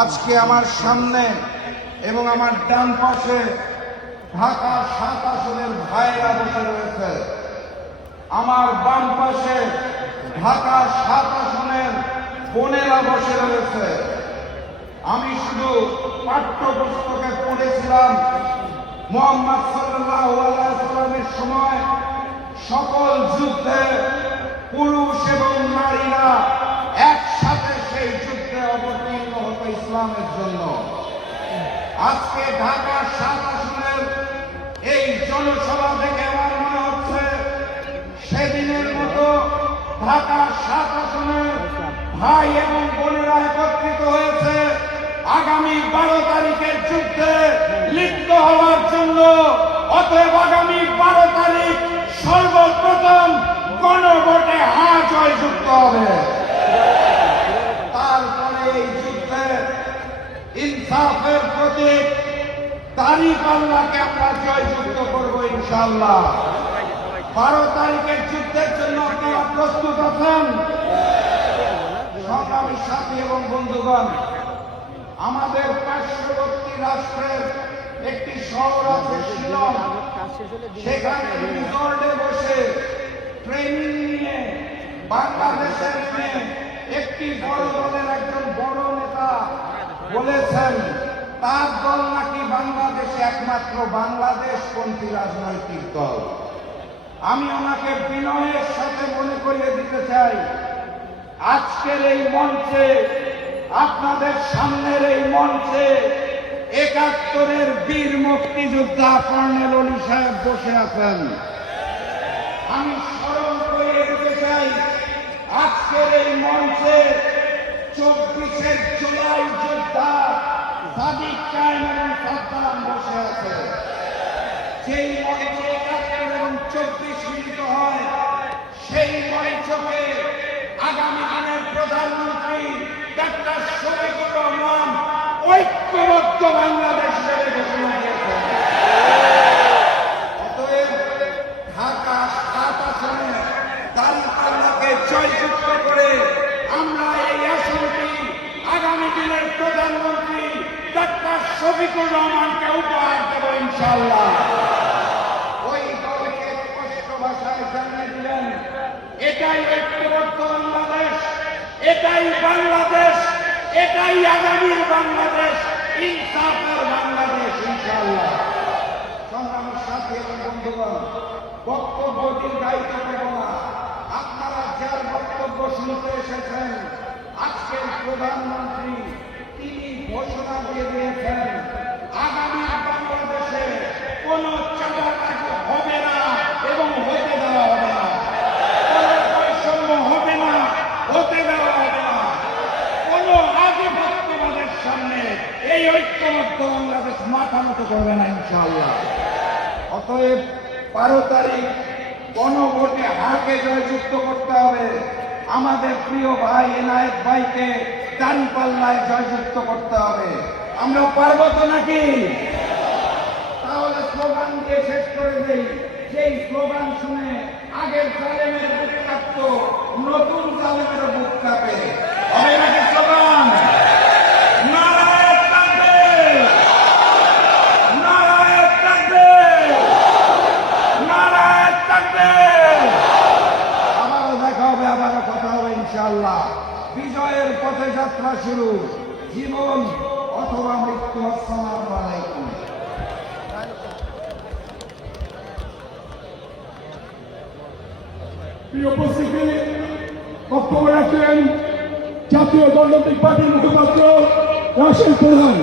আজকে আমার সামনে এবং আমার ডান পাশে ঢাকা ৭ আসনের ভাইরা বসে রয়েছে, আমার বাম পাশে ঢাকা ৭ আসনের বোনেরা বসে রয়েছে। আমি শুধু পাঠ্যপুস্তকে পড়েছিলাম মুহাম্মদ সাল্লাল্লাহু আলাইহি ওয়াসাল্লামের সময় সকল যুদ্ধে পুরুষ এবং নারীরা একসাথে সেই যুদ্ধে অবতীর্ণ হতো ইসলামের জন্য। আজকে ঢাকা ৭ আসনের এই জনসভা থেকে আমার মনে হচ্ছে সেদিনের মতো ঢাকা ৭ আসনের ভাই এবং বোনেরা একত্রিত হয়েছে আগামী ১২ তারিখের যুদ্ধে লিপ্ত হওয়ার জন্য। অতএব আগামী ১২ তারিখ সর্বপ্রথম গণভোটে হ্যাঁ জয়যুক্ত হবে। তারপরে এই যুদ্ধে ইনসাফের প্রতীক দাঁড়িপাল্লাকে আমরা জয়যুক্ত করবো ইনশাআল্লাহ। ১২ তারিখের যুদ্ধের জন্য আপনারা প্রস্তুত আছেন? সংগ্রামী সাথী এবং বন্ধুগণ, আমাদের পার্শ্ববর্তী রাষ্ট্রের একটি শহর আছে শিলং। সেখানে রিসোর্টে বসে ট্রেনিং নিয়ে বাংলাদেশের মেয়ে একটি বড় দলের একজন বড় নেতা বলেছেন তার দল নাকি বাংলাদেশে একমাত্র বাংলাদেশপন্থী রাজনৈতিক দল। আমি ওনাকে বিনয়ের সাথে মনে করিয়ে দিতে চাই, আজকের এই মঞ্চে, আপনাদের সামনের এই মঞ্চে ৭১-এর বীর মুক্তিযোদ্ধা কর্নেল অলি সাহেব বসে আছেন। আমি স্মরণ করিয়ে দিতে চাই, আজকের এই মঞ্চে ২৪ জুলাই যোদ্ধা সাদিক কায়েম এবং সাদ্দাম বসে আছে। সেই মঞ্চে ৭১ এবং ২৪ মিলিত হয়, সেই মঞ্চকে আগামী দিনের প্রধানমন্ত্রী ডাক্তার শফিকুর রহমান ঐক্যবদ্ধ বাংলাদেশ হিসেবে ঘোষণা দিয়েছেন। অতএব ঢাকা ৭ আসনে দাঁড়িপাল্লাকে জয়যুক্ত করে আমরা এই আসনটি আগামী দিনের প্রধানমন্ত্রী ডাক্তার শফিকুর রহমানকে উপহার দেব ইনশাআল্লাহ। ওই দলকে স্পষ্ট ভাষায় জানিয়ে দিলেন, এটাই ঐক্যবদ্ধ বাংলাদেশ, এটাই বাংলাদেশ, এটাই আগামীর বাংলাদেশ, ইনসাফের বাংলাদেশ ইনশাআল্লাহ। সংগ্রামের সাথী এবং বন্ধুগণ, বক্তব্য দীর্ঘায়িত করব না। আপনারা যার বক্তব্য শুনতে এসেছেন, আজকের প্রধানমন্ত্রী তিনি ঘোষণা দিয়ে দিয়েছেন আগামী বাংলাদেশে কোন চাঁদাবাজি হবে না এবং হতে দেওয়া হবে না, কোন বৈষম্য হবে না, হতে দেওয়া হবে না, কোন আধিপত্যবাদের সামনে এই ঐক্যবদ্ধ বাংলাদেশ মাথা নত করবে না ইনশাআল্লাহ। অতএব ১২ তারিখ গণভোটে হাকে জয়যুক্ত করতে হবে। আমাদের প্রিয় ভাই এনায়েত ভাইকে দাঁড়িপাল্লায় জয়যুক্ত করতে হবে। আমরা পারবো তো নাকি? তাহলে স্লোগান দিয়ে শেষ করে দেই। সেই স্লোগান শুনে আগের জালেমের বুক কাঁপত, নতুন জালেমের বুক কাঁপে। হবে নাকি স্লোগান? নারায়ে তাকবীর, নারায়ে তাকবীর, নারায়ে তাকবীর। আবারও দেখা হবে, আবারও কথা হবে ইনশাআল্লাহ। বিজয়ের পথে যাত্রা শুরু, জীবন অথবা মৃত্যু। আসসালামু আলাইকুম। প্রিয় উপস্থিতি, বক্তব্য রাখলেন জাতীয় গণতান্ত্রিক পার্টির মুখপাত্র রাশেদ প্রধান।